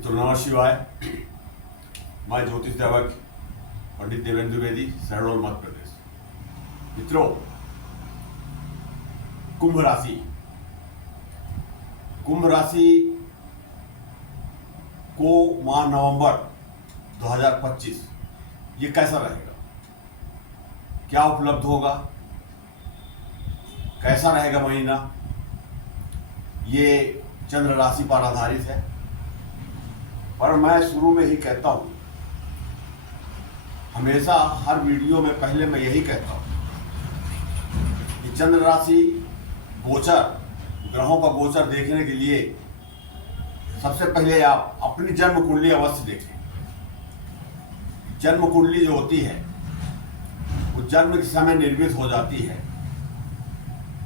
मित्रों नमः शिवाय। मैं ज्योतिष देवक पंडित देवेंद्र द्विवेदी, शहडोल मध्य प्रदेश। मित्रों, कुंभ राशि को माह नवंबर 2025 ये कैसा रहेगा, क्या उपलब्ध होगा, कैसा रहेगा महीना, ये चंद्र राशि पर आधारित है। पर मैं शुरू में ही कहता हूं, हमेशा हर वीडियो में पहले मैं यही कहता हूं कि चंद्र राशि गोचर, ग्रहों का गोचर देखने के लिए सबसे पहले आप अपनी जन्म कुंडली अवश्य देखें। जन्म कुंडली जो होती है वो जन्म के समय निर्मित हो जाती है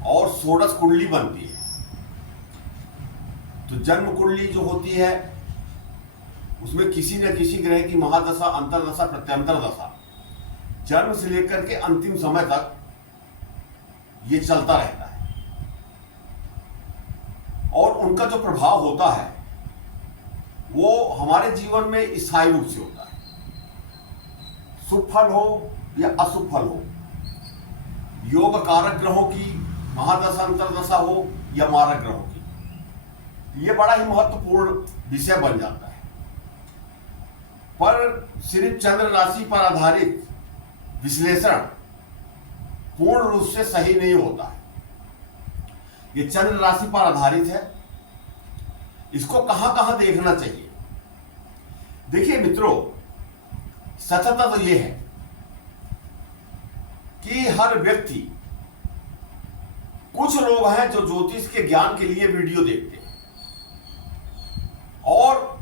और षोडश कुंडली बनती है। तो जन्म कुंडली जो होती है उसमें किसी न किसी ग्रह की महादशा, अंतरदशा, प्रत्यंतर दशा जन्म से लेकर के अंतिम समय तक ये चलता रहता है और उनका जो प्रभाव होता है वो हमारे जीवन में स्थायी रूप से होता है। शुभ फल हो या अशुभ फल हो, योग कारक ग्रहों की महादशा, अंतरदशा हो या मारक ग्रहों की, ये बड़ा ही महत्वपूर्ण विषय बन जाता है। पर सिर्फ चंद्र राशि पर आधारित विश्लेषण पूर्ण रूप से सही नहीं होता है। ये चंद्र राशि पर आधारित है, इसको कहां कहां देखना चाहिए। देखिए मित्रों, सत्यता तो ये है कि हर व्यक्ति, कुछ लोग हैं जो ज्योतिष के ज्ञान के लिए वीडियो देखते हैं और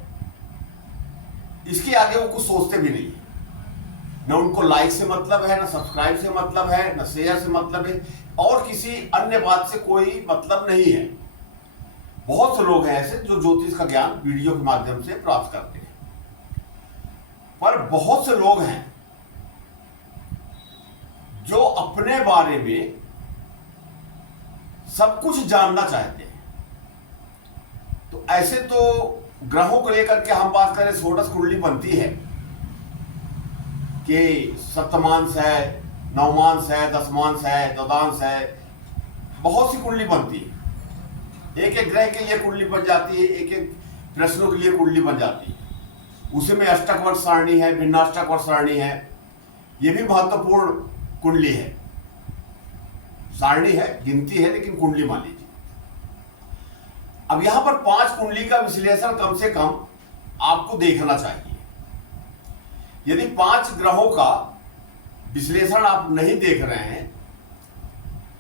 इसके आगे वो कुछ सोचते भी नहीं है। न उनको लाइक से मतलब है, न सब्सक्राइब से मतलब है, न शेयर से मतलब है, और किसी अन्य बात से कोई मतलब नहीं है। बहुत से लोग हैं ऐसे जो ज्योतिष का ज्ञान वीडियो के माध्यम से प्राप्त करते हैं। पर बहुत से लोग हैं जो अपने बारे में सब कुछ जानना चाहते हैं। तो ऐसे तो ग्रहों को लेकर के हम बात करें, षोडश कुंडली बनती है कि सप्तमांश है, नवमांश है, दशमांश है, द्वादशांश है, बहुत सी कुंडली बनती है। एक एक ग्रह के लिए कुंडली बन जाती है, एक एक प्रश्नों के लिए कुंडली बन जाती है। उसी में अष्टक वर्ग सारणी है, भिन्नाष्टक वर्ग सारणी है, ये भी महत्वपूर्ण कुंडली है। सारणी है, गिनती है, लेकिन कुंडली मान लीजिए। अब यहां पर 5 कुंडली का विश्लेषण कम से कम आपको देखना चाहिए। यदि 5 ग्रहों का विश्लेषण आप नहीं देख रहे हैं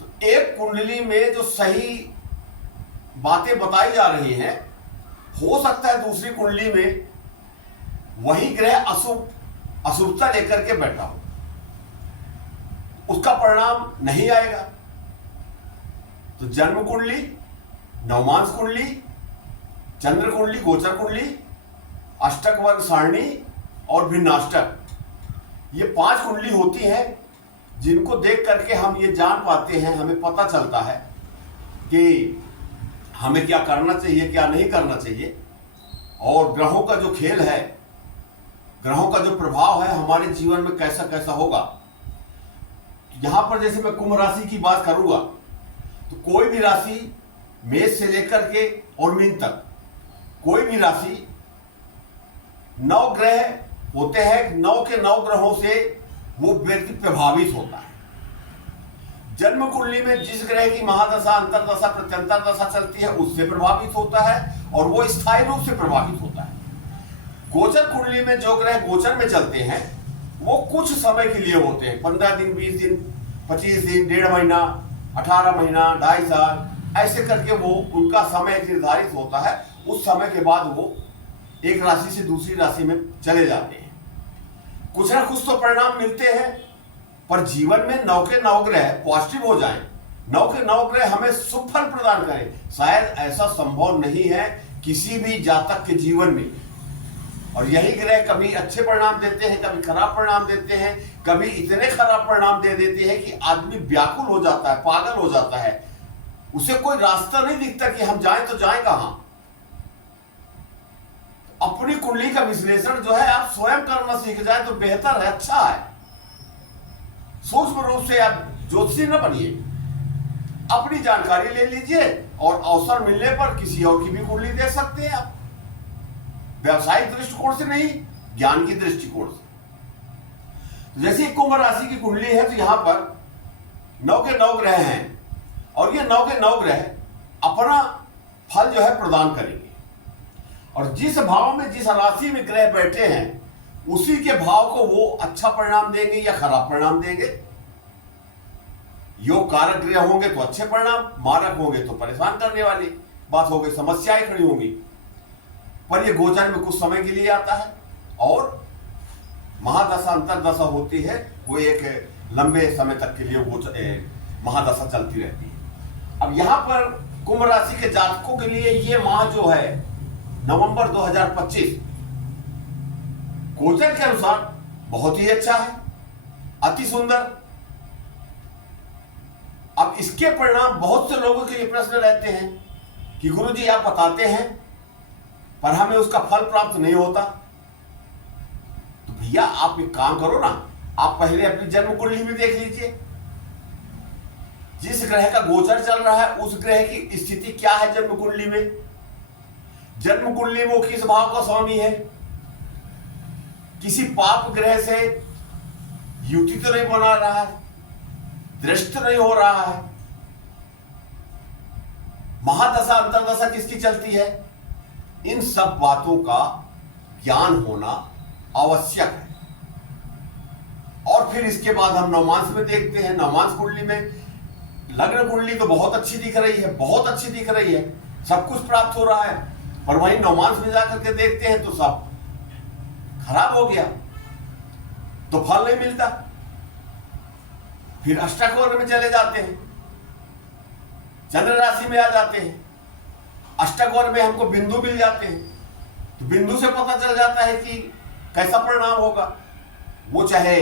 तो एक कुंडली में जो सही बातें बताई जा रही हैं, हो सकता है दूसरी कुंडली में वही ग्रह अशुभता लेकर के बैठा हो, उसका परिणाम नहीं आएगा। तो जन्म कुंडली, नवमांश कुंडली, चंद्र कुंडली, गोचर कुंडली, अष्टक वर्ग सारणी और भिन्नाष्टक, ये 5 कुंडली होती हैं जिनको देख करके हम ये जान पाते हैं, हमें पता चलता है कि हमें क्या करना चाहिए, क्या नहीं करना चाहिए। और ग्रहों का जो खेल है, ग्रहों का जो प्रभाव है हमारे जीवन में कैसा कैसा होगा। यहां पर जैसे मैं कुंभ राशि की बात करूंगा तो कोई भी राशि, मेष से लेकर के और मीन तक, कोई भी राशि, 9 ग्रह होते हैं, 9 के 9 ग्रहों से वो व्यक्ति प्रभावित होता है। जन्म कुंडली में जिस ग्रह की महादशा, अंतरदशा, प्रत्यंतर दशा चलती है उससे प्रभावित होता है और वो स्थायी रूप से प्रभावित होता है। गोचर कुंडली में जो ग्रह गोचर में चलते हैं वो कुछ समय के लिए होते हैं, 15 दिन, 20 दिन, 25 दिन, 1.5 महीना, 18 महीना, 2.5 साल, ऐसे करके वो उनका समय निर्धारित होता है। उस समय के बाद वो एक राशि से दूसरी राशि में चले जाते हैं। कुछ ना कुछ तो परिणाम मिलते हैं, पर जीवन में 9 के 9 ग्रह पॉजिटिव हो जाएं, 9 के 9 ग्रह हमें शुभ फल प्रदान करें, शायद ऐसा संभव नहीं है किसी भी जातक के जीवन में। और यही ग्रह कभी अच्छे परिणाम देते हैं, कभी खराब परिणाम देते हैं, कभी इतने खराब परिणाम दे देते हैं कि आदमी व्याकुल हो जाता है, पागल हो जाता है, उसे कोई रास्ता नहीं दिखता कि हम जाएं तो जाएं कहां। अपनी कुंडली का विश्लेषण जो है आप स्वयं करना सीख जाए तो बेहतर है, अच्छा है। सूक्ष्म रूप से आप ज्योतिषी न बनिए, अपनी जानकारी ले लीजिए और अवसर मिलने पर किसी और की भी कुंडली दे सकते हैं आप, व्यवसायिक दृष्टिकोण से नहीं, ज्ञान की दृष्टिकोण से। जैसे कुंभ राशि की कुंडली है तो यहां पर 9 के 9 ग्रह हैं और ये 9 के 9 ग्रह अपना फल जो है प्रदान करेंगे, और जिस भाव में जिस राशि में ग्रह बैठे हैं उसी के भाव को वो अच्छा परिणाम देंगे या खराब परिणाम देंगे। योग कारक ग्रह होंगे तो अच्छे परिणाम, मारक होंगे तो परेशान करने वाली बात होगी, समस्याएं खड़ी होंगी। पर ये गोचर में कुछ समय के लिए आता है और महादशा अंतरदशा होती है, वो एक लंबे समय तक के लिए महादशा चलती रहती है। अब यहां पर कुंभ राशि के जातकों के लिए ये माह जो है नवंबर 2025 गोचर के अनुसार बहुत ही अच्छा है, अति सुंदर। अब इसके परिणाम बहुत से लोगों के लिए प्रश्न रहते हैं कि गुरुजी आप बताते हैं पर हमें उसका फल प्राप्त नहीं होता। तो भैया आप एक काम करो ना, आप पहले अपनी जन्म कुंडली में देख लीजिए, जिस ग्रह का गोचर चल रहा है उस ग्रह की स्थिति क्या है जन्म कुंडली में। जन्म कुंडली में वो किस भाव का स्वामी है, किसी पाप ग्रह से युति तो नहीं बना रहा है, दृष्ट नहीं हो रहा है, महादशा अंतरदशा किसकी चलती है, इन सब बातों का ज्ञान होना आवश्यक है। और फिर इसके बाद हम नवमांश में देखते हैं। नवमांश कुंडली में लग्न कुंडली तो बहुत अच्छी दिख रही है, बहुत अच्छी दिख रही है, सब कुछ प्राप्त हो रहा है, पर वहीं नवमांश में जाकर के देखते हैं तो सब खराब हो गया, तो फल नहीं मिलता। फिर अष्टक वर्ग में चले जाते हैं, चंद्र राशि में आ जाते हैं, अष्टक वर्ग में हमको बिंदु मिल जाते हैं, तो बिंदु से पता चल जाता है कि कैसा परिणाम होगा। वो चाहे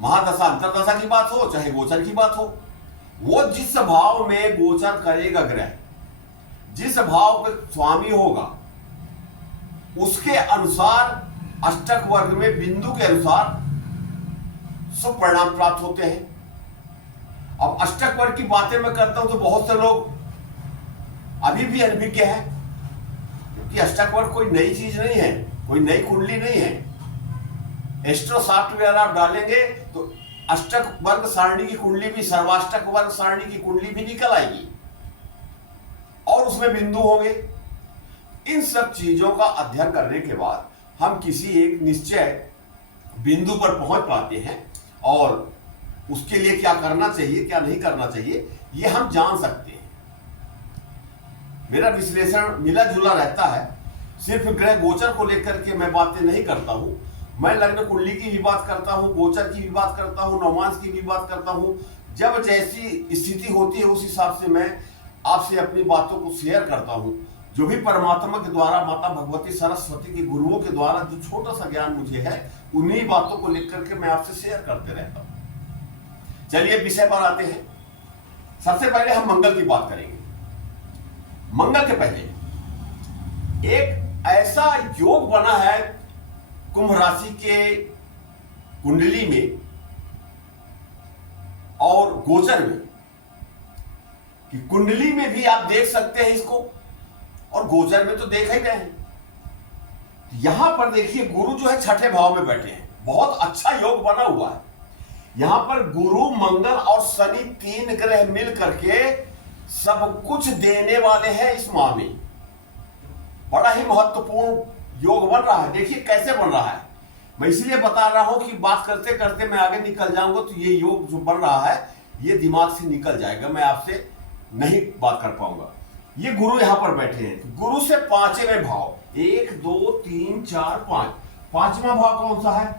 महादशा अंतरदशा की बात हो, चाहे गोचर की बात हो, वो जिस भाव में गोचर करेगा ग्रह, जिस भाव पे स्वामी होगा, उसके अनुसार अष्टक वर्ग में बिंदु के अनुसार शुभ परिणाम प्राप्त होते हैं। अब अष्टक वर्ग की बातें मैं करता हूं तो बहुत से लोग अभी भी अनभिज्ञ हैं, क्योंकि अष्टक वर्ग कोई नई चीज नहीं है, कोई नई कुंडली नहीं है। एस्ट्रो सॉफ्टवेयर आप डालेंगे तो अष्टक वर्ग सारणी की कुंडली भी, सर्वाष्टक वर्ग सारणी की कुंडली भी निकल आएगी और उसमें बिंदु होंगे। इन सब चीजों का अध्ययन करने के बाद हम किसी एक निश्चय बिंदु पर पहुंच पाते हैं और उसके लिए क्या करना चाहिए क्या नहीं करना चाहिए ये हम जान सकते हैं। मेरा विश्लेषण मिला जुला रहता है, सिर्फ ग्रह गोचर को लेकर के मैं बातें नहीं करता हूं, मैं लग्न कुंडली की भी बात करता हूं, गोचर की भी बात करता हूं, नवमांश की भी बात करता हूं। जब जैसी स्थिति होती है उस हिसाब से मैं आपसे अपनी बातों को शेयर करता हूं। जो भी परमात्मा के द्वारा, माता भगवती सरस्वती के गुरुओं के द्वारा जो छोटा सा ज्ञान मुझे है, उन्हीं बातों को लेकर के मैं आपसे शेयर करते रहता हूं। चलिए विषय पर आते हैं। सबसे पहले हम मंगल की बात करेंगे। मंगल के पहले एक ऐसा योग बना है कुंभ राशि के कुंडली में और गोचर में, कि कुंडली में भी आप देख सकते हैं इसको और गोचर में तो देख ही रहे हैं। यहां पर देखिए गुरु जो है छठे भाव में बैठे हैं, बहुत अच्छा योग बना हुआ है। यहां पर गुरु, मंगल और शनि 3 ग्रह मिल करके सब कुछ देने वाले हैं इस माह में। बड़ा ही महत्वपूर्ण योग बन रहा है। देखिए कैसे बन रहा है, मैं इसलिए बता रहा हूं कि बात करते करते मैं आगे निकल जाऊंगा तो ये योग जो बन रहा है ये दिमाग से निकल जाएगा, मैं आपसे नहीं बात कर पाऊंगा। ये गुरु यहां पर बैठे हैं, गुरु से 5वें भाव, 1 2 3 4 5, 5वां भाव कौन सा है,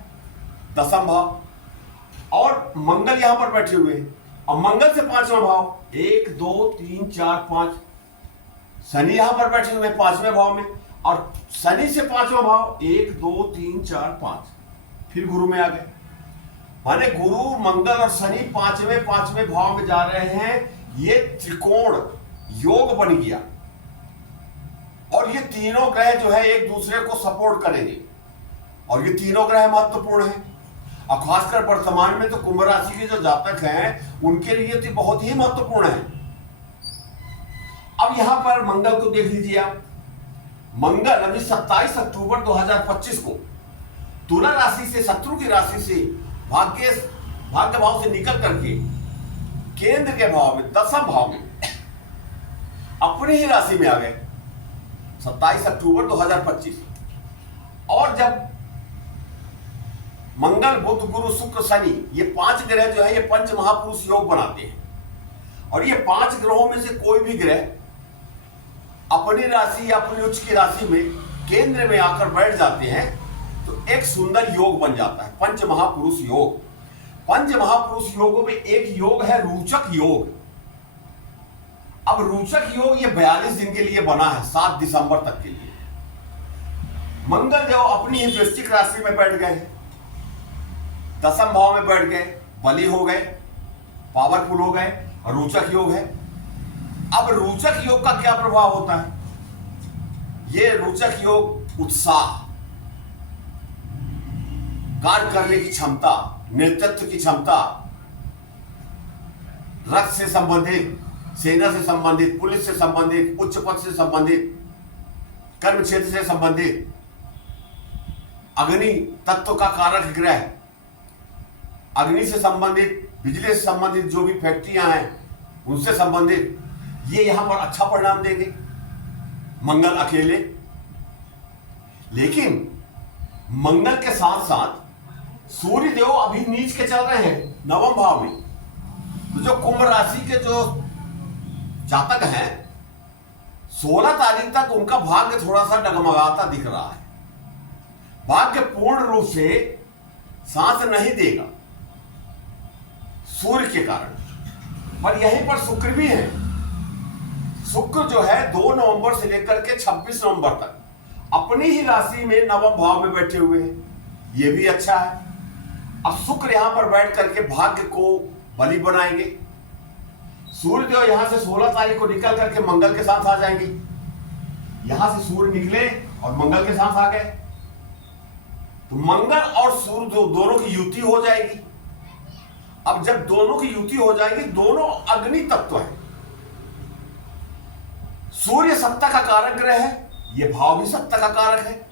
दशम भाव। और मंगल यहां पर बैठे हुए हैं, अब मंगल से 5वां भाव 1 2 3 4 5, शनि यहां पर बैठे हुए 5वें भाव में, और शनि से 5वां भाव 1 2 3 4 5, फिर गुरु में आ गए। माने गुरु, मंगल और शनि 5वें भाव में जा रहे हैं। ये त्रिकोण योग बन गया। और ये तीनों ग्रह जो है एक दूसरे को सपोर्ट करेंगे, और ये तीनों ग्रह महत्वपूर्ण हैं। और खासकर वर्तमान में तो कुंभ राशि के जो जातक हैं उनके लिए तो बहुत ही महत्वपूर्ण है। अब यहां पर मंगल को देख लीजिए आप। मंगल अभी 27 अक्टूबर 2025 को तुला राशि से, शत्रु की राशि से, भाग्य भाव से निकल करके केंद्र के भाव में, दसम भाव में अपनी ही राशि में आ गए 27 अक्टूबर 2025। और जब मंगल, बुध, गुरु, शुक्र, शनि, ये 5 ग्रह जो है ये पंच महापुरुष योग बनाते हैं, और ये 5 ग्रहों में से कोई भी ग्रह अपनी राशि या अपनी उच्च की राशि में केंद्र में आकर बैठ जाते हैं तो एक सुंदर योग बन जाता है, पंच महापुरुष योग। पंच महापुरुष योगों में एक योग है रोचक योग। अब रोचक योग ये 42 दिन के लिए बना है, 7 दिसंबर तक के लिए। मंगल जो अपनी ही वृश्चिक राशि में बैठ गए हैं, दसम भाव में बैठ गए, बली हो गए, पावरफुल हो गए, और रोचक योग है। अब रोचक योग का क्या प्रभाव होता है? ये रोचक योग उत्साह, कार्य करने की क्षमता, नेतृत्व की क्षमता, रक्त से संबंधित, सेना से संबंधित, पुलिस से संबंधित, उच्च पद से संबंधित, कर्म क्षेत्र से संबंधित, अग्नि तत्व का कारक ग्रह, अग्नि से संबंधित, बिजली से संबंधित जो भी फैक्ट्रियां हैं उनसे संबंधित, ये यहां पर अच्छा परिणाम देंगे मंगल अकेले। लेकिन मंगल के साथ साथ सूर्य देव अभी नीच के चल रहे हैं नवम भाव में। तो जो कुंभ राशि के जो जातक हैं 16 तारीख तक उनका भाग्य थोड़ा सा डगमगाता दिख रहा है। भाग्य पूर्ण रूप से सांस नहीं देगा सूर्य के कारण, पर यहीं पर शुक्र भी है। शुक्र जो है 2 नवंबर से लेकर के 26 नवंबर तक अपनी ही राशि में नवम भाव में बैठे हुए हैं, ये भी अच्छा है। अब शुक्र यहां पर बैठ करके भाग्य को बली बनाएंगे। सूर्य जो यहां से 16 तारीख को निकल करके मंगल के साथ आ जाएंगे। यहां से सूर्य निकले और मंगल के साथ आ गए तो मंगल और सूर्य दोनों की युति हो जाएगी। अब जब दोनों की युति हो जाएगी, दोनों अग्नि तत्व है। सूर्य सत्ता का कारक ग्रह है, यह भाव भी सत्ता का कारक है।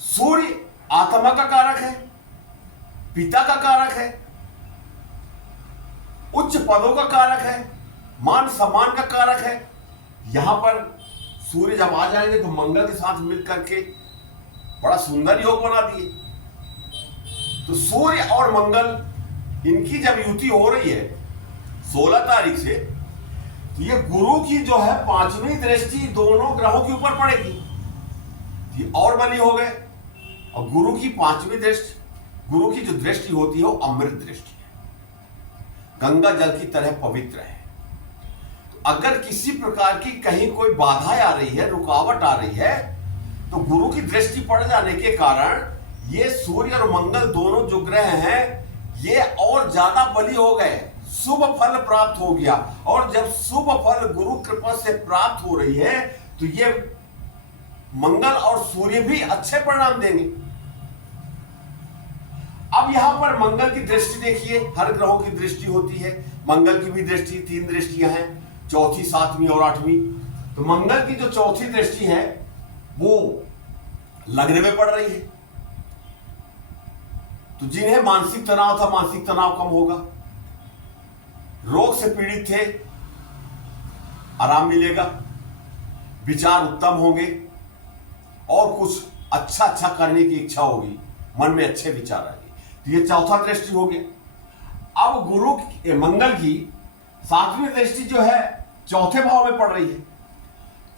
सूर्य आत्मा का कारक है, पिता का कारक है, उच्च पदों का कारक है, मान सम्मान का कारक है। यहां पर सूर्य जब आ जाएंगे तो मंगल के साथ मिलकर के बड़ा सुंदर योग बना दिए। तो सूर्य और मंगल इनकी जब युति हो रही है 16 तारीख से, तो ये गुरु की जो है 5वीं दृष्टि दोनों ग्रहों के ऊपर पड़ेगी। ये और बली हो गए। और गुरु की 5वीं दृष्टि, गुरु की जो दृष्टि होती है वो अमृत दृष्टि है, गंगा जल की तरह पवित्र है। तो अगर किसी प्रकार की कहीं कोई बाधा आ रही है, रुकावट आ रही है, तो गुरु की दृष्टि पड़ जाने के कारण ये सूर्य और मंगल दोनों जो ग्रह हैं ये और ज्यादा बली हो गए, शुभ फल प्राप्त हो गया। और जब शुभ फल गुरु कृपा से प्राप्त हो रही है तो ये मंगल और सूर्य भी अच्छे परिणाम देंगे। अब यहां पर मंगल की दृष्टि देखिए, हर ग्रहों की दृष्टि होती है। मंगल की भी दृष्टि 3 दृष्टियां हैं, चौथी, 7वीं और 8वीं। तो मंगल की जो चौथी दृष्टि है वो लगने में पड़ रही है। तो जिन्हें मानसिक तनाव था, मानसिक तनाव कम होगा। रोग से पीड़ित थे, आराम मिलेगा, विचार उत्तम होंगे और कुछ अच्छा करने की इच्छा होगी, मन में अच्छे विचार आएंगे। तो ये चौथा दृष्टि हो गया। अब मंगल की 7वीं दृष्टि जो है चौथे भाव में पड़ रही है।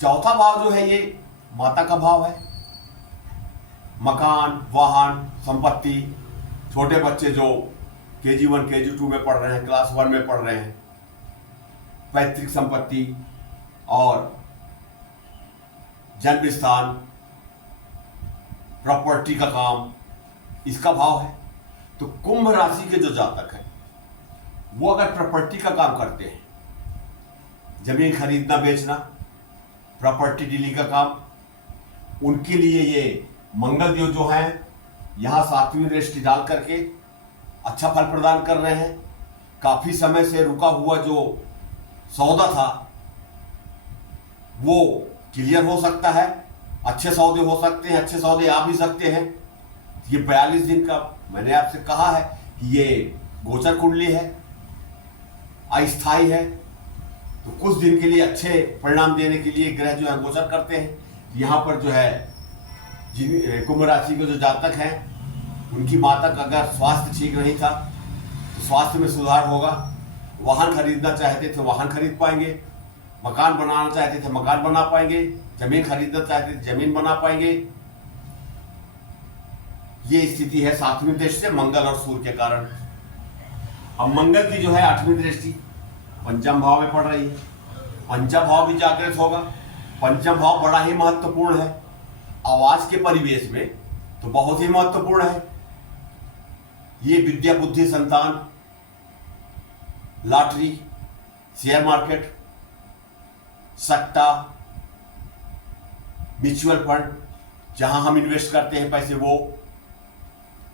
चौथा भाव जो है ये माता का भाव है। मकान, वाहन, संपत्ति, छोटे बच्चे जो KG1 KG2 में पढ़ रहे हैं, क्लास 1 में पढ़ रहे हैं, पैतृक संपत्ति और जन्म स्थान, प्रॉपर्टी का काम, इसका भाव है। तो कुंभ राशि के जो जातक हैं वो अगर प्रॉपर्टी का काम करते हैं, जमीन खरीदना बेचना, प्रॉपर्टी डीलिंग का काम, उनके लिए ये मंगल देव जो हैं यहाँ 7वीं दृष्टि डाल करके अच्छा फल प्रदान कर रहे हैं। काफी समय से रुका हुआ जो सौदा था वो क्लियर हो सकता है, अच्छे सौदे हो सकते हैं, अच्छे सौदे आ भी सकते हैं। ये 42 दिन का मैंने आपसे कहा है कि ये गोचर कुंडली है, अस्थायी है, तो कुछ दिन के लिए अच्छे परिणाम देने के लिए ग्रह जो है गोचर करते हैं। यहाँ पर जो है जिन कुंभ राशि के जो जातक हैं उनकी माता का अगर स्वास्थ्य ठीक नहीं था तो स्वास्थ्य में सुधार होगा, वाहन खरीदना चाहते थे वाहन खरीद पाएंगे, मकान बनाना चाहते थे मकान बना पाएंगे, जमीन खरीदना चाहते थे जमीन बना पाएंगे। ये स्थिति है 7वीं दृष्टि से मंगल और सूर्य के कारण। अब मंगल की जो है 8वीं दृष्टि पंचम भाव में पड़ रही है, पंचम भाव भी जागृत होगा। पंचम भाव बड़ा ही महत्वपूर्ण है, आवाज के परिवेश में तो बहुत ही महत्वपूर्ण है। ये विद्या बुद्धि संतान, लॉटरी, शेयर मार्केट, सट्टा, म्यूचुअल फंड जहां हम इन्वेस्ट करते हैं पैसे, वो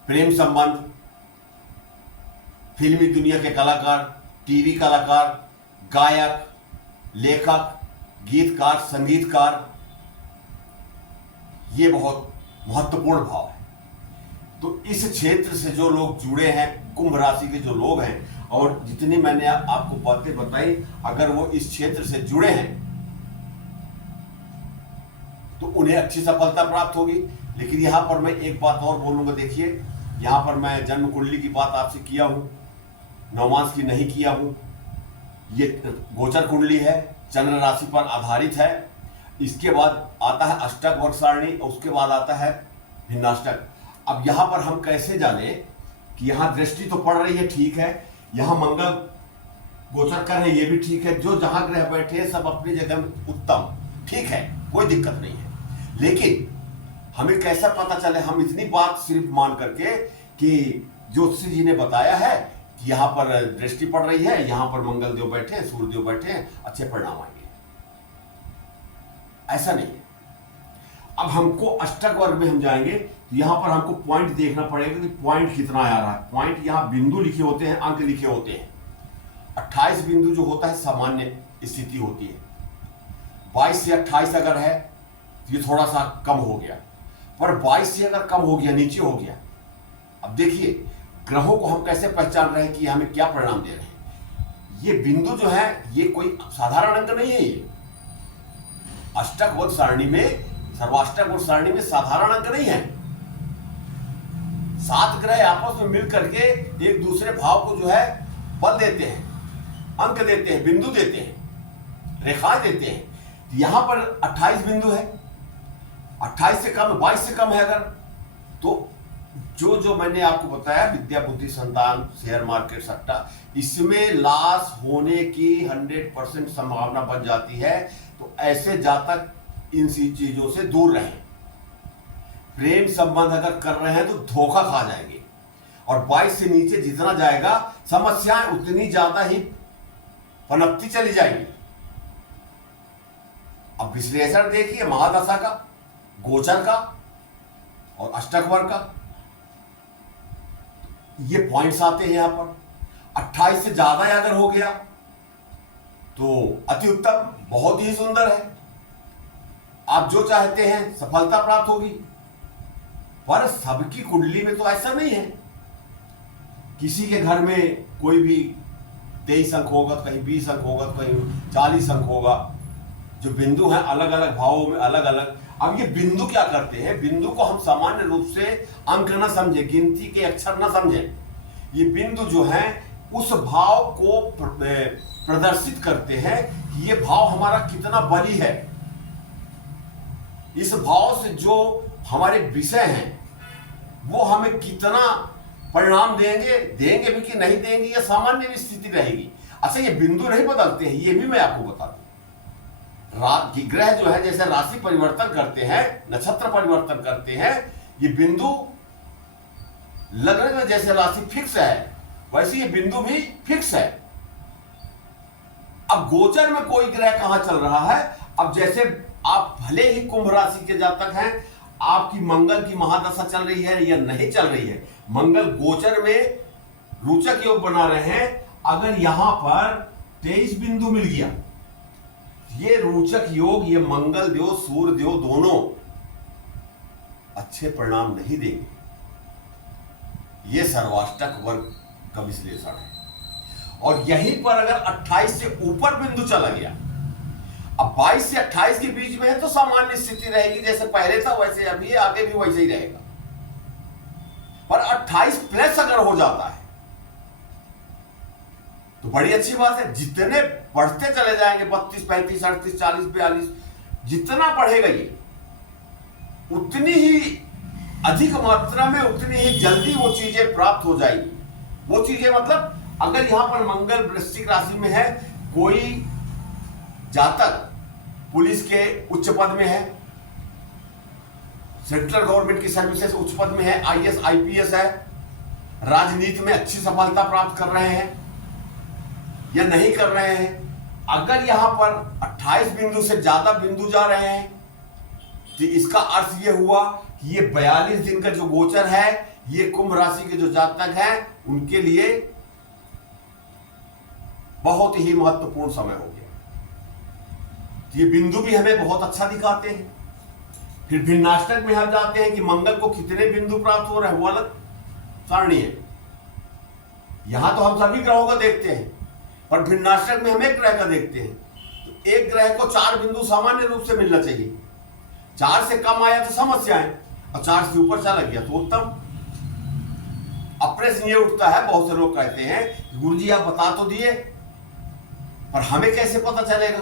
प्रेम संबंध, फिल्मी दुनिया के कलाकार, टीवी कलाकार, गायक, लेखक, गीतकार, संगीतकार, ये बहुत महत्वपूर्ण भाव है। तो इस क्षेत्र से जो लोग जुड़े हैं, कुंभ राशि के जो लोग हैं, और जितनी मैंने आपको बातें बताई, अगर वो इस क्षेत्र से जुड़े हैं तो उन्हें अच्छी सफलता प्राप्त होगी। लेकिन यहां पर मैं एक बात और बोलूंगा, देखिए यहां पर मैं जन्म कुंडली की बात आपसे किया हूं, नवमांस की नहीं किया हूं। ये गोचर कुंडली है, चंद्र राशि पर आधारित है। इसके बाद आता है अष्टक वर्ग सारणी और उसके बाद आता है भिन्नाष्टक। अब यहां पर हम कैसे जाने कि यहां दृष्टि तो पड़ रही है, ठीक है, यहां मंगल गोचर कर रहे हैं, ये भी ठीक है, जो जहां ग्रह बैठे हैं सब अपनी जगह में उत्तम, ठीक है, कोई दिक्कत नहीं है। लेकिन हमें कैसा पता चले, हम इतनी बात सिर्फ मान करके कि ज्योतिषी जी ने बताया है कि यहां पर दृष्टि पड़ रही है, यहां पर मंगल देव बैठे हैं, सूर्य देव बैठे हैं, अच्छे परिणाम आएंगे, ऐसा नहीं है। अब हमको अष्टक वर्ग में हम जाएंगे तो यहां पर हमको पॉइंट देखना पड़ेगा कि पॉइंट कितना आ रहा है। पॉइंट यहां बिंदु लिखे होते हैं, अंक लिखे होते हैं। 28 बिंदु जो होता है सामान्य स्थिति होती है, 22 से 28 अगर है तो ये थोड़ा सा कम हो गया, पर 22 से अगर कम हो गया, नीचे हो गया। अब देखिए ग्रहों को हम कैसे पहचान रहे हैं कि हमें क्या परिणाम दे रहे हैं। ये बिंदु जो है ये कोई साधारण अंक नहीं है। ये अष्टक वर्ग सारणी में, सर्वाष्टक वर्ग सारणी में साधारण अंक नहीं है। 7 ग्रह आपस में मिल करके एक दूसरे भाव को जो है बल देते हैं, अंक देते हैं, बिंदु देते हैं, रेखाएं देते हैं। यहां पर 28 बिंदु है, 28 से कम, 22 से कम है अगर, तो जो मैंने आपको बताया विद्या बुद्धि संतान, शेयर मार्केट, सट्टा, इसमें लॉस होने की 100% संभावना बन जाती है। तो ऐसे जातक इन सी चीजों से दूर रहें। प्रेम संबंध अगर कर रहे हैं तो धोखा खा जाएंगे, और 22 से नीचे जितना जाएगा समस्याएं उतनी ज्यादा ही पनपती चली जाएंगी। अब विश्लेषण देखिए महादशा का, गोचर का और अष्टक वर्ग का, ये पॉइंट्स आते हैं यहां पर। 28 से ज्यादा अगर हो गया तो अति उत्तम, बहुत ही सुंदर है, आप जो चाहते हैं सफलता प्राप्त होगी। पर सबकी कुंडली में तो ऐसा नहीं है। किसी के घर में कोई भी 23 अंक होगा, कहीं 20 अंक होगा, कहीं 40 अंक होगा। जो बिंदु हैं अलग अलग भावों में अलग अलग। अब ये बिंदु क्या करते हैं, बिंदु को हम सामान्य रूप से अंक न समझे, गिनती के अक्षर न समझे। ये बिंदु जो है उस भाव को प्रदर्शित करते हैं कि ये भाव हमारा कितना बली है। इस भाव से जो हमारे विषय हैं वो हमें कितना परिणाम देंगे भी कि नहीं देंगे, या सामान्य स्थिति रहेगी। अच्छा, ये बिंदु नहीं बदलते हैं, ये भी मैं आपको बता दूं। रात की ग्रह जो है जैसे राशि परिवर्तन करते हैं, नक्षत्र परिवर्तन करते हैं, ये बिंदु लग्न में जैसे राशि फिक्स है वैसे ये बिंदु भी फिक्स है। अब गोचर में कोई ग्रह कहां चल रहा है, अब जैसे आप भले ही कुंभ राशि के जातक हैं, आपकी मंगल की महादशा चल रही है या नहीं चल रही है, मंगल गोचर में रोचक योग बना रहे हैं, अगर यहां पर 23 बिंदु मिल गया, ये रोचक योग, ये मंगल देव सूर्य देव दोनों अच्छे परिणाम नहीं देंगे। ये सर्वाष्टक वर्ग का विश्लेषण है। और यहीं पर अगर 28 से ऊपर बिंदु चला गया, अब 22 से 28 के बीच में है तो सामान्य स्थिति रहेगी, जैसे पहले था वैसे अभी है, आगे भी वैसे ही रहेगा। पर 28 प्लस अगर हो जाता है तो बड़ी अच्छी बात है। जितने बढ़ते चले जाएंगे 32, 35, 38, 40, 42, जितना बढ़ेगा ये उतनी ही अधिक मात्रा में, उतनी ही जल्दी वो चीजें प्राप्त हो जाएगी। वो चीजें मतलब अगर यहां पर मंगल वृश्चिक राशि में है, कोई जातक पुलिस के उच्च पद में है, सेंट्रल गवर्नमेंट की सर्विसेज उच्च पद में है, आईएएस आईपीएस है, राजनीति में अच्छी सफलता प्राप्त कर रहे हैं या नहीं कर रहे हैं, अगर यहां पर 28 बिंदु से ज्यादा बिंदु जा रहे हैं तो इसका अर्थ यह हुआ कि ये 42 दिन का जो गोचर है, ये कुंभ राशि के जो जातक हैं उनके लिए बहुत ही महत्वपूर्ण समय हो गया। ये बिंदु भी हमें बहुत अच्छा दिखाते हैं। फिर भिन्नाष्टक में हम जाते हैं कि मंगल को कितने बिंदु प्राप्त हो रहे हैं, वो अलग सारणी है। यहां तो हम सभी ग्रहों को देखते हैं, पर भिन्नाष्टक में हम एक ग्रह का देखते हैं। तो एक ग्रह को 4 बिंदु सामान्य रूप से मिलना चाहिए। 4 से कम आया तो समस्या है, और 4 से ऊपर चला गया तो उत्तम। अब प्रश्न ये उठता है, बहुत से लोग कहते हैं गुरुजी आप बता तो दिए, पर हमें कैसे पता चलेगा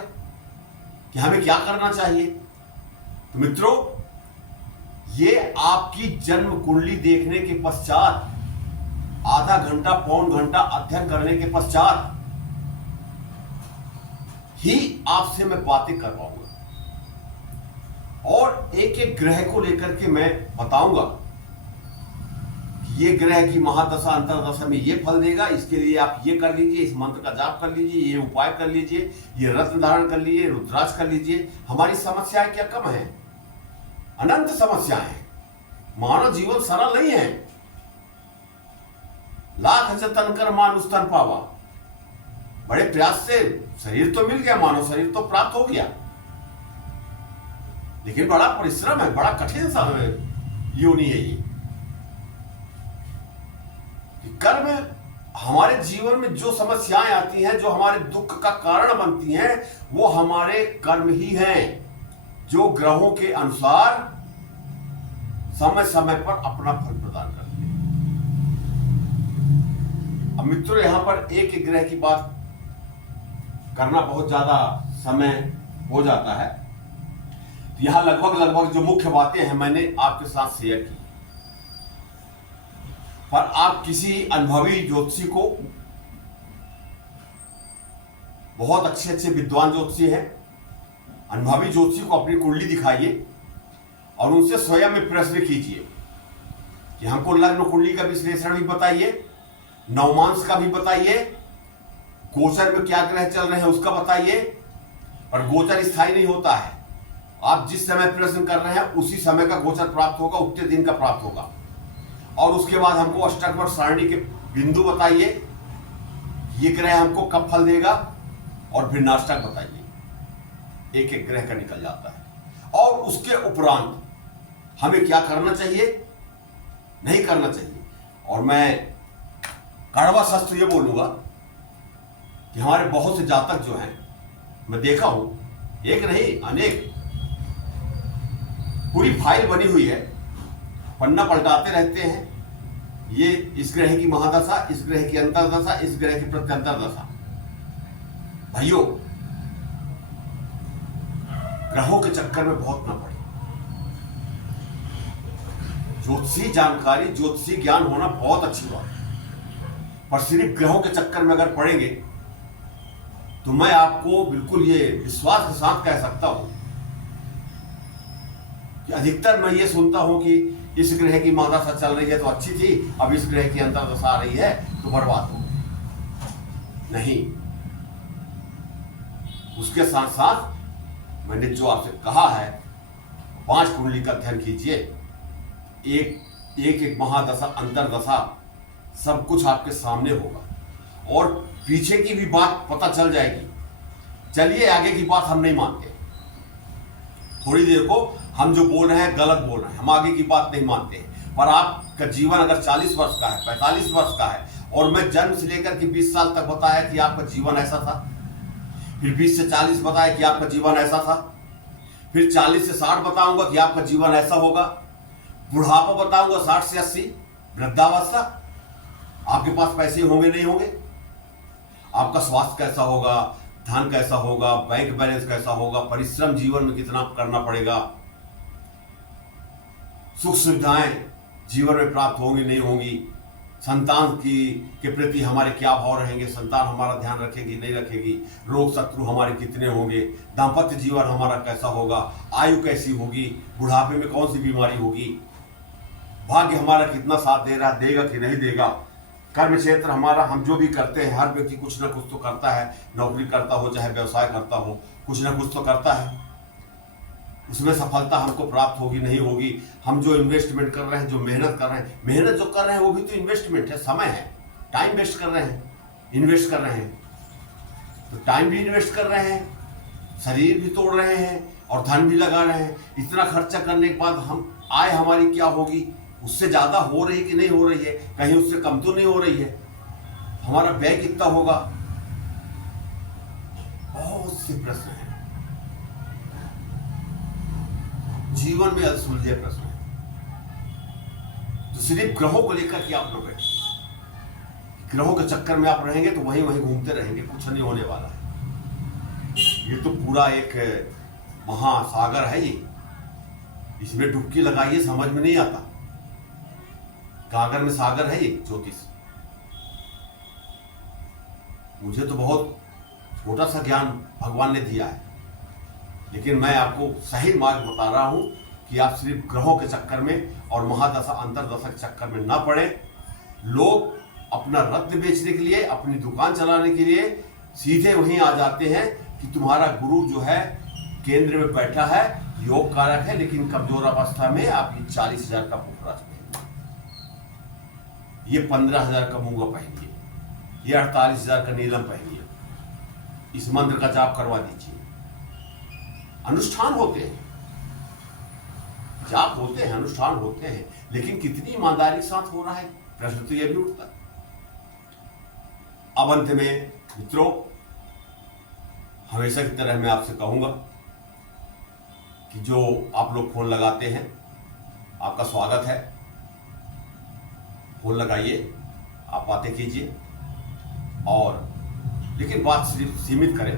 कि हमें क्या करना चाहिए? तो मित्रों, ये आपकी जन्म कुंडली देखने के पश्चात, आधा घंटा पौन घंटा अध्ययन करने के पश्चात ही आपसे मैं बातें कर पाऊंगा, और एक एक ग्रह को लेकर के मैं बताऊंगा कि ये ग्रह की महादशा अंतरदशा में ये फल देगा, इसके लिए आप ये कर लीजिए, इस मंत्र का जाप कर लीजिए, ये उपाय कर लीजिए, ये रत्न धारण कर लीजिए, रुद्राक्ष कर लीजिए। हमारी समस्याएं क्या कम है? अनंत समस्याएं हैं। मानव जीवन सरल नहीं है। लाख जतन कर मानुष तन पावा, बड़े प्रयास से शरीर तो मिल गया, मानव शरीर तो प्राप्त हो गया, लेकिन बड़ा परिश्रम है, बड़ा कठिन सा योनि है ये। कर्म, हमारे जीवन में जो समस्याएं आती हैं, जो हमारे दुख का कारण बनती हैं, वो हमारे कर्म ही हैं, जो ग्रहों के अनुसार समय समय पर अपना फल प्रदान करते हैं। अब मित्रों, यहां पर एक एक ग्रह की बात करना बहुत ज्यादा समय हो जाता है, तो यहां लगभग जो मुख्य बातें हैं मैंने आपके साथ शेयर की। पर आप किसी अनुभवी ज्योतिषी को, बहुत अच्छे विद्वान ज्योतिषी हैं, अनुभवी ज्योतिषी को अपनी कुंडली दिखाइए और उनसे स्वयं में प्रश्न कीजिए कि हमको लग्न कुंडली का विश्लेषण भी बताइए, नवमांश का भी बताइए, गोचर में क्या ग्रह चल रहे हैं उसका बताइए। पर गोचर स्थायी नहीं होता है। आप जिस समय प्रश्न कर रहे हैं उसी समय का गोचर प्राप्त होगा, उतने दिन का प्राप्त होगा। और उसके बाद हमको अष्टक सारणी के बिंदु बताइए, ये ग्रह हमको कब फल देगा, और भिन्नाष्टक बताइए। एक एक ग्रह का निकल जाता है। और उसके उपरांत हमें क्या करना चाहिए, नहीं करना चाहिए। और मैं कड़वा सच तो ये बोलूंगा कि हमारे बहुत से जातक जो हैं, मैं देखा हूं, एक नहीं अनेक, पूरी फाइल बनी हुई है, पन्ना पलटाते रहते हैं, ये इस ग्रह की महादशा, इस ग्रह की अंतरदशा, इस ग्रह की प्रत्यंतरदशा। भाइयों, ग्रहों के चक्कर में बहुत न पड़े। ज्योतिषी जानकारी, ज्योतिषी ज्ञान होना बहुत अच्छी बात है, पर सिर्फ ग्रहों के चक्कर में अगर पड़ेंगे तो मैं आपको बिल्कुल ये विश्वास के साथ कह सकता हूं कि अधिकतर मैं ये सुनता हूं कि इस ग्रह की महादशा चल रही है तो अच्छी थी, अब इस ग्रह की अंतरदशा आ रही है तो बर्बाद हो गई। नहीं, उसके साथ साथ मैंने जो आपसे कहा है, 5 कुंडली का अध्ययन कीजिए, एक महादशा अंतरदशा सब कुछ आपके सामने होगा और पीछे की भी बात पता चल जाएगी। चलिए, आगे की बात हम नहीं मानते। थोड़ी देर को हम जो बोल रहे हैं गलत बोल रहे हैं, हम आगे की बात नहीं मानते हैं। पर आपका जीवन अगर 40 वर्ष का है, 45 वर्ष का है, और मैं जन्म से लेकर के 20 साल तक बताया कि आपका जीवन ऐसा था, फिर 20 से 40 बताया कि आपका जीवन ऐसा था, फिर 40 से 60 बताऊंगा कि आपका जीवन ऐसा होगा, बुढ़ापा बताऊंगा 60 से 80, वृद्धावस्था, आपके पास पैसे होंगे नहीं होंगे, आपका स्वास्थ्य कैसा होगा, धन कैसा होगा, बैंक बैलेंस कैसा होगा, परिश्रम जीवन में कितना करना पड़ेगा, सुख सुविधाएं जीवन में प्राप्त होंगी नहीं होंगी, संतान के प्रति हमारे क्या भाव रहेंगे, संतान हमारा ध्यान रखेगी नहीं रखेगी, रोग शत्रु हमारे कितने होंगे, दाम्पत्य जीवन हमारा कैसा होगा, आयु कैसी होगी, बुढ़ापे में कौन सी बीमारी होगी, भाग्य हमारा कितना साथ दे रहा, देगा कि नहीं देगा, कर्म क्षेत्र हमारा, हम जो भी करते हैं, हर व्यक्ति कुछ ना कुछ तो करता है, नौकरी करता हो चाहे व्यवसाय करता हो, कुछ ना कुछ तो करता है, उसमें सफलता हमको प्राप्त होगी नहीं होगी, हम जो इन्वेस्टमेंट कर रहे हैं, जो मेहनत कर रहे हैं, मेहनत जो कर रहे हैं वो भी तो इन्वेस्टमेंट है, समय है, टाइम वेस्ट कर रहे हैं, इन्वेस्ट कर रहे हैं, तो टाइम भी इन्वेस्ट कर रहे हैं, शरीर भी तोड़ रहे हैं और धन भी लगा रहे हैं। इतना खर्चा करने के बाद हम आय हमारी क्या होगी, उससे ज्यादा हो रही कि नहीं हो रही है, कहीं उससे कम तो नहीं हो रही है, हमारा व्यय कितना होगा, बहुत से प्रश्न हैं जीवन में, सुलझे प्रश्न है। तो सिर्फ ग्रहों को लेकर के आप लोग बैठे, ग्रहों के चक्कर में आप रहेंगे तो वहीं वहीं घूमते रहेंगे, कुछ नहीं होने वाला है। ये तो पूरा एक महासागर है, ये इसमें डुबकी लगाइए समझ में नहीं आता, गागर में सागर है ये ज्योतिष। मुझे तो बहुत छोटा सा ज्ञान भगवान ने दिया है, लेकिन मैं आपको सही मार्ग बता रहा हूं कि आप सिर्फ ग्रहों के चक्कर में और महादशा अंतरदशा के चक्कर में ना पड़े। लोग अपना रत्न बेचने के लिए, अपनी दुकान चलाने के लिए सीधे वहीं आ जाते हैं कि तुम्हारा गुरु जो है केंद्र में बैठा है, योग कारक है, लेकिन कमजोर अवस्था में आपकी 40,000 का पुखराज पहनिए, ये 15,000 का मूंगा पहनिए, ये 48,000 का नीलम पहनिए, इस मंत्र का जाप करवा दीजिए। अनुष्ठान होते हैं, जाप होते हैं, अनुष्ठान होते हैं, लेकिन कितनी ईमानदारी के साथ हो रहा है, प्रश्न तो यह भी उठता है। अब अंत में मित्रों, हमेशा की तरह मैं आपसे कहूंगा कि जो आप लोग फोन लगाते हैं, आपका स्वागत है, फोन लगाइए, आप बातें कीजिए, और लेकिन बात सिर्फ सीमित करें।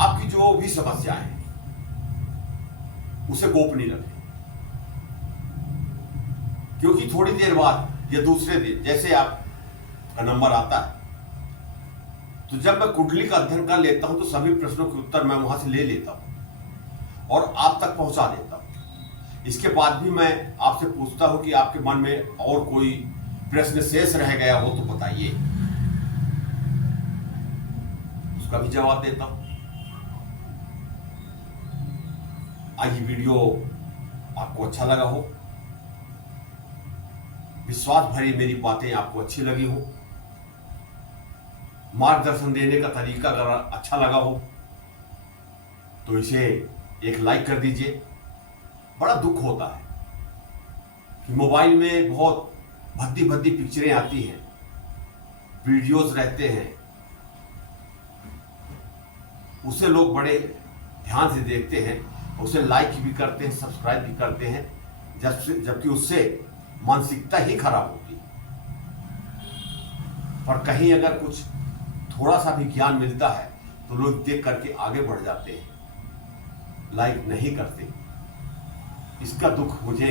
आपकी जो भी समस्याएं हैं उसे गोपनीय रखें, क्योंकि थोड़ी देर बाद या दूसरे दिन जैसे आपका नंबर आता है, तो जब मैं कुंडली का अध्ययन कर लेता हूं तो सभी प्रश्नों के उत्तर मैं वहां से ले लेता हूं और आप तक पहुंचा देता हूं। इसके बाद भी मैं आपसे पूछता हूं कि आपके मन में और कोई प्रश्न शेष रह गया हो तो बताइए, उसका भी जवाब देता हूं। आज ये वीडियो आपको अच्छा लगा हो, विश्वास भरी मेरी बातें आपको अच्छी लगी हो, मार्गदर्शन देने का तरीका अगर अच्छा लगा हो तो इसे एक लाइक कर दीजिए। बड़ा दुख होता है कि मोबाइल में बहुत भद्दी भद्दी पिक्चरें आती हैं, वीडियोस रहते हैं, उसे लोग बड़े ध्यान से देखते हैं, उसे लाइक भी करते हैं, सब्सक्राइब भी करते हैं, जबकि उससे मानसिकता ही खराब होती है। और कहीं अगर कुछ थोड़ा सा भी ज्ञान मिलता है तो लोग देख करके आगे बढ़ जाते हैं, लाइक नहीं करते। इसका दुख मुझे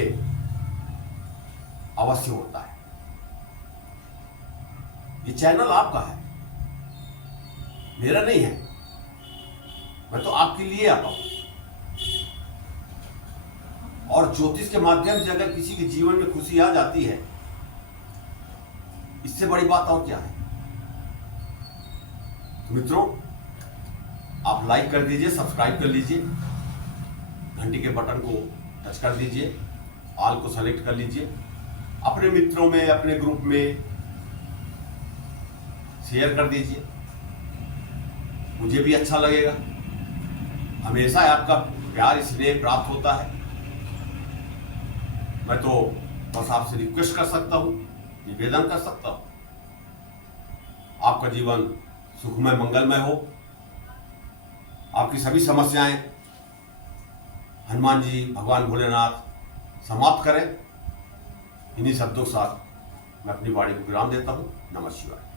अवश्य होता है। ये चैनल आपका है, मेरा नहीं है, मैं तो आपके लिए आता हूं। और ज्योतिष के माध्यम से अगर किसी के जीवन में खुशी आ जाती है, इससे बड़ी बात और क्या है। तो मित्रों, आप लाइक कर दीजिए, सब्सक्राइब कर लीजिए, घंटी के बटन को टच कर दीजिए, ऑल को सेलेक्ट कर लीजिए, अपने मित्रों में, अपने ग्रुप में शेयर कर दीजिए, मुझे भी अच्छा लगेगा। हमेशा आपका प्यार स्नेह प्राप्त होता है। मैं तो बस आपसे रिक्वेस्ट कर सकता हूं, निवेदन कर सकता हूं, आपका जीवन सुखमय मंगलमय हो, आपकी सभी समस्याएं हनुमान जी, भगवान भोलेनाथ समाप्त करें। इन्हीं शब्दों के साथ मैं अपनी वाणी को विराम देता हूं। नमः शिवाय।